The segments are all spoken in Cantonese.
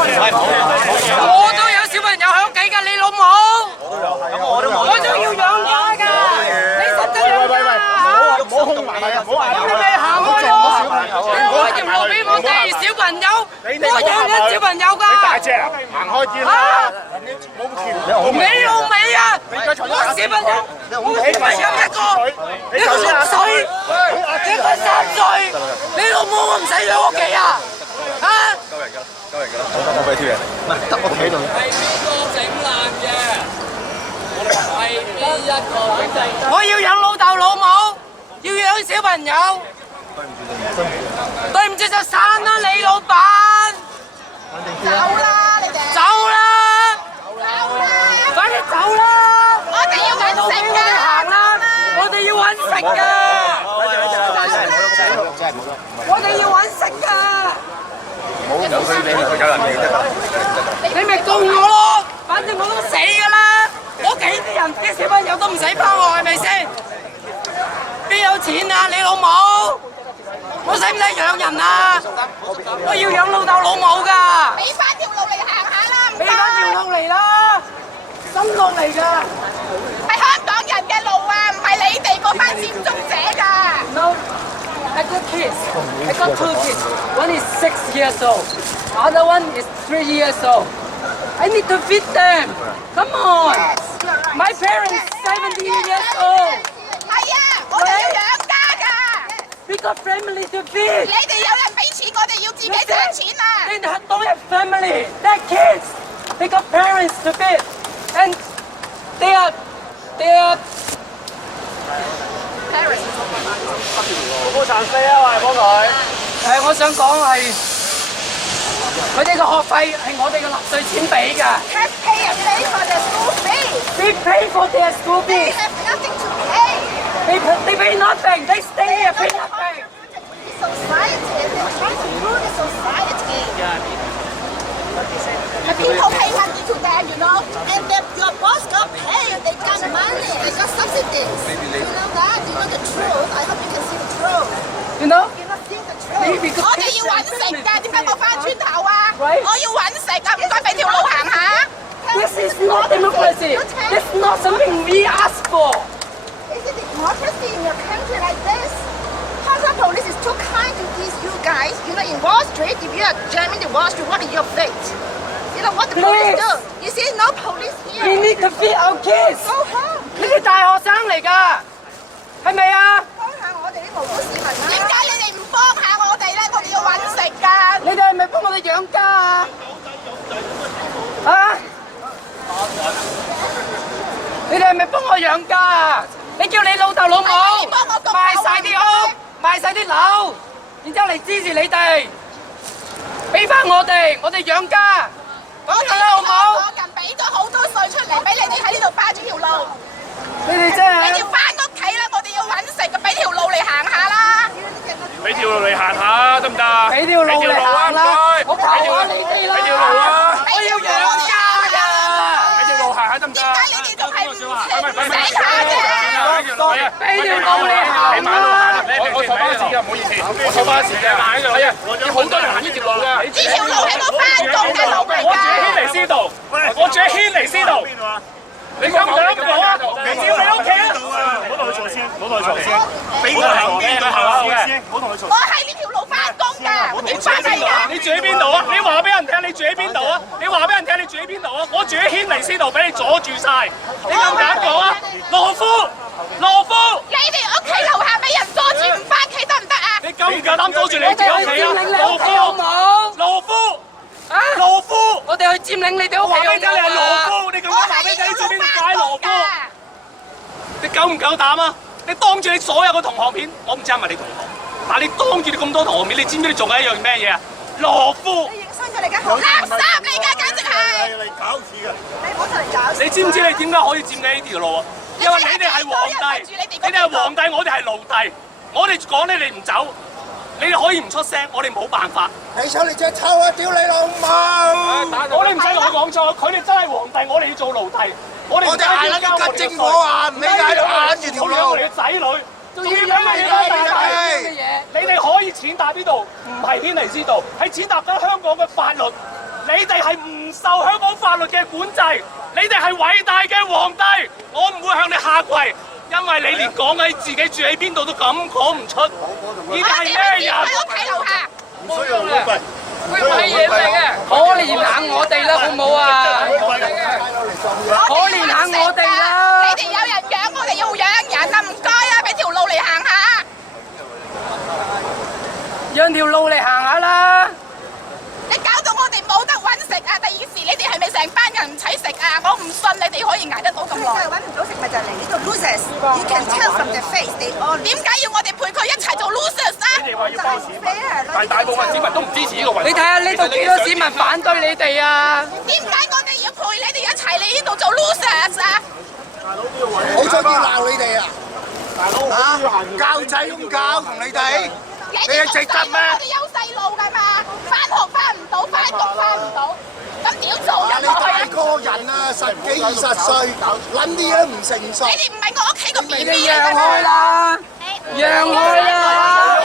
我都有小朋友喺屋企㗎，你老母？我都要養家㗎，你實質養家啊？唔好空埋啊！唔好咁你咪行開咯！你開條路俾我哋小朋友，我養緊小朋友㗎。大隻啊！行開啲啦！你老味啊！我小朋友，我小朋友一個，一個6歲，一個3歲，你老母我唔使養屋企啊！啊！夠嚟㗎啦！我俾條嘢，唔係得我企喺度。係邊個整爛嘅？係邊一個整？我要養老豆老母，要養小朋友。對唔住就散啦，李老闆。走啦，你哋走啦！走啦！快啲走啦！我哋要揾食我哋行啦！我哋要揾食㗎！我哋要揾食㗎！你咪告我咯，反正我都死㗎啦！我屋企啲人啲小朋友都唔使幫我，係咪先？邊有錢啊，你老母？我使唔使養人啊？我要養老豆老母㗎！俾翻條路嚟行下啦，唔俾翻條路嚟啦，新路嚟㗎。係香港人嘅路啊，唔係你哋嗰班佔中者㗎。No, I got kids. I got 2 kids. One is 6 years old. The other one is 3 years old. I need to feed them. Come on. My parents 70 years old. 係啊，我哋要養家㗎。We got family to feed. 你哋有人俾錢，我哋要自己賺錢啊！ They don't have family. They're kids. They got parents to feed. And they are 冇殘飛啊！喂，幫佢。我想講係佢哋嘅學費係我哋嘅納稅錢俾㗎。Taxpayer pay for their school fee. We pay for their school They fees. have nothing to pay. They pay nothing. They stay here, pay nothing. Society, they're trying to rule the society. The people pay money to them, you know, and your boss got paid. They got money. They got subsidies. You know that? You know the truth. I hope you can see the truth. You know? You not see the truth. Because 我哋要揾食㗎，點解冇翻轉頭啊？ Right. 我要揾食㗎，唔該俾條路行下。 This is not democracy. This is not something we ask for. Is it democracy in your country like this? Hong Kong police is too kind to these you guys. You know, in Wall Street, if you are jamming the Wall Street, what is your fate? You know what the police Please. do? You see, no police We here. need to feed our kids. Go home. 你哋大學生嚟㗎，係咪啊？幫下我哋啲無辜市民啦。點解你哋唔幫下我哋咧？我哋要揾食㗎。你哋係咪幫我哋養家啊？啊？你哋係咪幫我養家啊？你叫你老豆老母係咪你幫我供樓啊賣晒啲屋，賣晒啲樓，然之後嚟支持你哋，俾翻我哋養家，講得啦好唔好？我近俾咗好多稅出嚟，俾你哋喺呢度霸住條路。你哋真係你哋翻屋企啦，我哋要揾食嘅，俾條路嚟行下啦。俾條路嚟行下得唔得？俾條路嚟行啦！我求下你哋啦！俾條路啊！我要養家㗎！俾條路行下得唔得？點解你哋仲係唔死下嘅？俾條路嚟行啦！我坐巴士㗎，唔好意思，我坐巴士㗎。係啊，有好多人行呢條路㗎。呢條路係我翻工嘅路嚟我住喺㗎。軒尼詩道，我住喺軒尼詩道。你敢唔敢講啊？你照你屋企啊！唔好同佢嘈先，唔好同佢嘈先。俾我行邊佢行先，唔好同佢嘈。我喺呢條路翻工㗎，我點翻嚟㗎？你住喺邊度啊？你話俾人聽你住喺邊度啊？你話俾人聽你住喺邊度啊？我住喺軒尼詩道，俾你阻住晒。你敢唔敢講啊？羅夫，羅夫，你哋屋企樓下俾人阻住唔翻屋企得唔得啊？你夠唔夠膽阻住你自己屋企啊？羅夫，好冇？羅夫，啊！羅夫，我哋去佔領你哋屋企話俾你聽，你係羅好夫，你咁我樣話喺俾你聽，你知邊個呢條路翻解羅夫？工㗎。你夠唔夠膽啊？你當住你所有嘅同學面，我唔知係咪你同學，但係你當住你咁多同學面，你知唔知你做緊一樣咩嘢啊？羅夫，你影傷咗你間學校，垃圾嚟㗎，簡直係！嚟搞事㗎！你唔好出嚟搞事。你知唔知你點解可以佔領呢條路啊？因為你哋係皇帝，你哋係皇帝，我哋係奴隸。我哋講你哋唔走，你哋可以唔出聲，我哋冇辦法。你手你隻臭啊！屌你老母！我哋唔使同佢講錯，佢哋真係皇帝，我哋要做奴隸。我哋我哋係撚要吉政府啊！唔理解到眼住條路我哋。嘅仔女，仲要咁嘅嘢，你哋可以踐踏呢度，唔係軒尼詩道，係踐踏緊香港嘅法律。你哋係唔受香港法律嘅管制，你哋係偉大嘅皇帝，我唔會向你下跪，因為你連講喺自己住喺邊度都咁講唔出，呢啲係咩人？喺屋企樓下。唔需要會費，佢唔係嘢嚟嘅，可憐下我哋啦，好唔好啊？可憐下我哋啦！你哋有人養，我哋要養人啊！唔該啊，俾條路嚟行下。讓條路嚟行下啦！你搞到我哋冇得揾食啊！第二時你哋係咪成班人唔齊食啊？我唔信你哋可以捱得到咁耐。揾唔到食咪就嚟呢度 losers。You can tell from the face they all。點解要我哋陪佢一齊做 losers 啊？你哋話要幫市民，但係大部分市民都唔支持呢個運動。你睇下呢度幾多市民反對你哋啊！點解我哋要陪你哋一齊嚟呢度做 losers 啊？好中意鬧你哋啊！教仔咁教同你哋，你係值得咩？我哋有細路㗎嘛，翻學翻唔到，翻工翻唔到，咁點做人你大個人啊，10幾20歲，諗啲嘢唔成熟。你哋唔係我屋企個 B 你 B 讓開啦！讓開啦！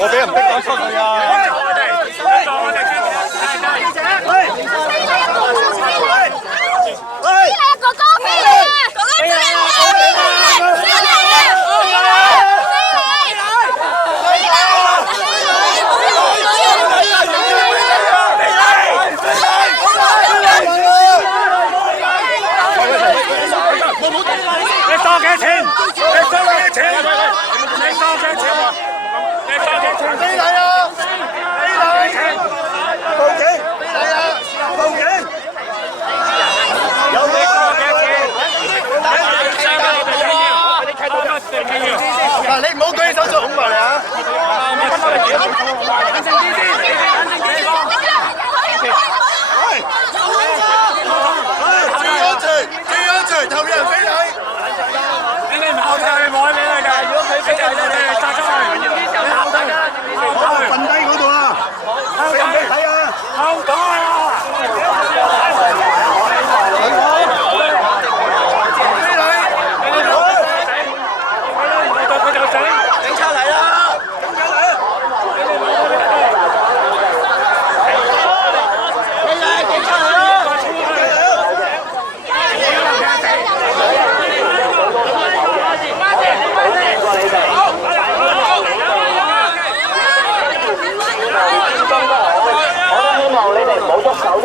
我俾人逼我出去啊！嗱，你唔好舉起手做恐埋嚟啊！冷靜啲先，冷靜啲。最安全，後面人飛你。你唔後退，冇俾你㗎。如果佢飛你，你殺出去。你後退，瞓低嗰度啊！俾人睇啊！後退啊！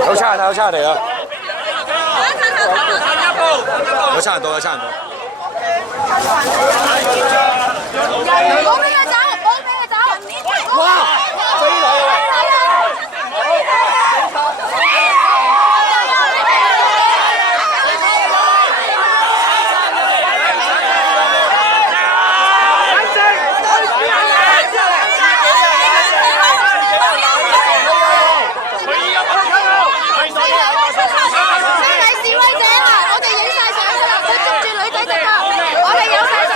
有差人啊！有差人嚟啊！有差人到，有差人到。冇俾佢走，冇俾佢走。哇！飛嚟啊！我哋有晒相。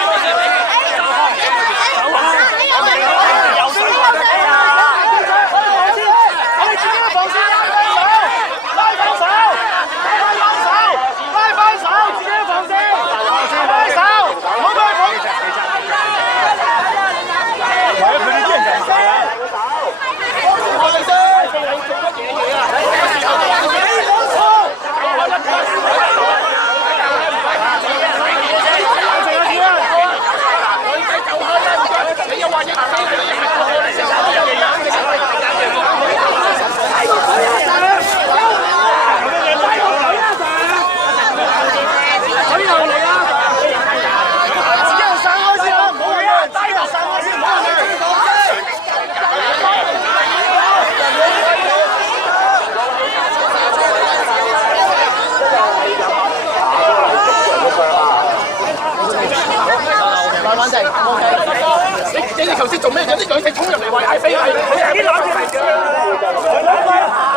頭先做咩？有啲女仔衝入嚟話嗌飛，係你係啲攬住嚟嘅。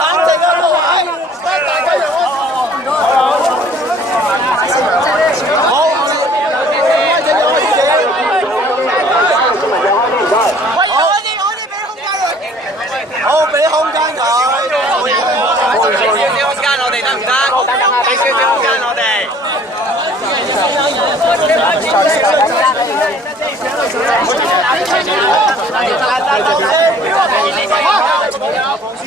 冷靜啊，各位，大家有好，俾空間佢。俾少少空間我哋得唔得？俾少少空間我哋。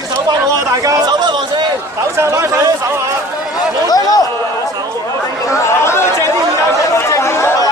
手幫我啊，大家！手幫黃先，手撐拉手手啊！借啲面啊！借啲面啊！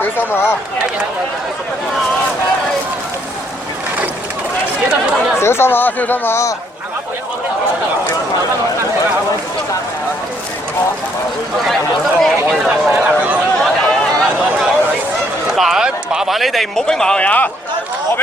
小心啊！小心啊！小心啊！嗱，麻煩你哋唔好逼埋嚟啊！我俾。